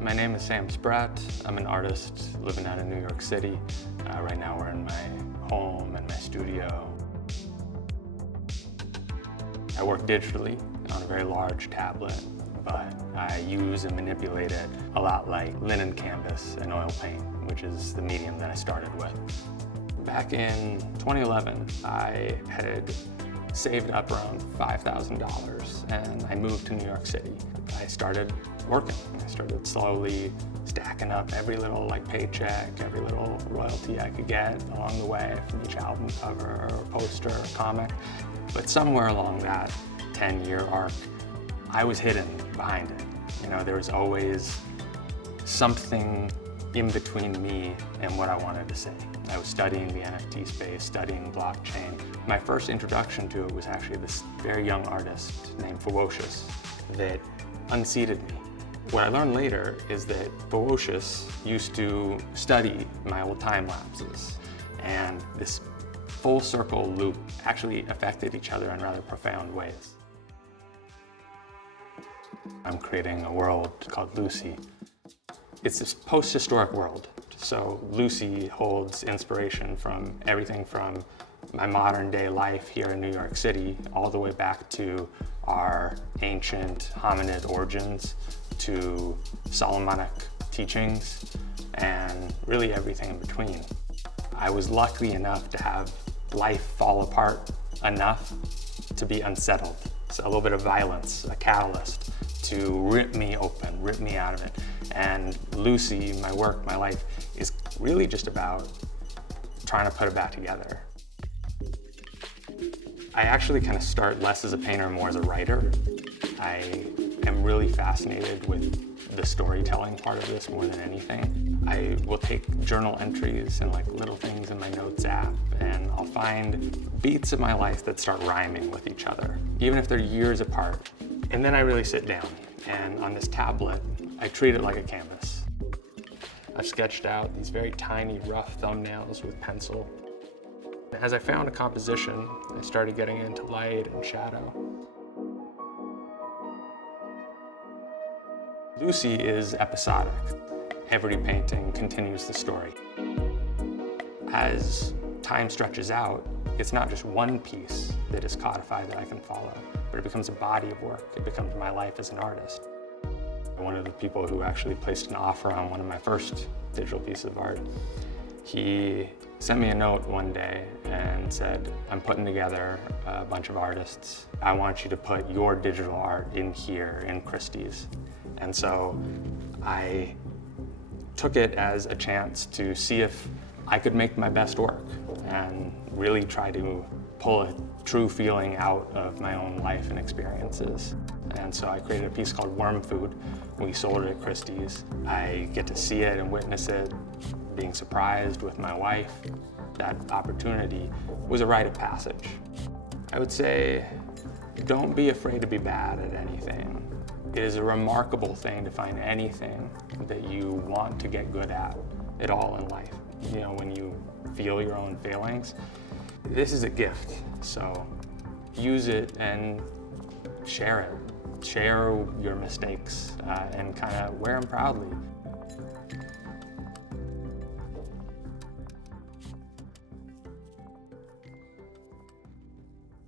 My name is Sam Spratt. I'm an artist living out in New York City. Right now we're in my home and my studio. I work digitally on a very large tablet, but I use and manipulate it a lot like linen canvas and oil paint, which is the medium that I started with. Back in 2011, I had saved up around $5,000 and I moved to New York City. I started working. I started slowly stacking up every little paycheck, every little royalty I could get along the way from each album cover or poster or comic. But somewhere along that 10-year arc, I was hidden behind it. You know, there was always something in between me and what I wanted to say. I was studying the NFT space, studying blockchain. My first introduction to it was actually this very young artist named Ferocious that unseated me. What I learned later is that Ferocious used to study my old time lapses, and this full circle loop actually affected each other in rather profound ways. I'm creating a world called LUCI. It's this post-historic world. So LUCI holds inspiration from everything from my modern day life here in New York City, all the way back to our ancient hominid origins, to Solomonic teachings, and really everything in between. I was lucky enough to have life fall apart enough to be unsettled. So a little bit of violence, a catalyst to rip me open, rip me out of it. And LUCI, my work, my life, is really just about trying to put it back together. I actually kind of start less as a painter and more as a writer. I am really fascinated with the storytelling part of this more than anything. I will take journal entries and little things in my notes app, and I'll find beats of my life that start rhyming with each other, even if they're years apart. And then I really sit down, and on this tablet, I treat it like a canvas. I've sketched out these very tiny, rough thumbnails with pencil. As I found a composition, I started getting into light and shadow. LUCI is episodic. Every painting continues the story. As time stretches out, it's not just one piece that is codified that I can follow, but it becomes a body of work. It becomes my life as an artist. One of the people who actually placed an offer on one of my first digital pieces of art, he sent me a note one day and said, I'm putting together a bunch of artists. I want you to put your digital art in here in Christie's. And so I took it as a chance to see if I could make my best work and really try to pull a true feeling out of my own life and experiences. And so I created a piece called Worm Food. We sold it at Christie's. I get to see it and witness it, being surprised with my wife. That opportunity was a rite of passage. I would say, don't be afraid to be bad at anything. It is a remarkable thing to find anything that you want to get good at all in life. You know, when you feel your own failings, this is a gift. So use it and share it. Share your mistakes and kind of wear them proudly.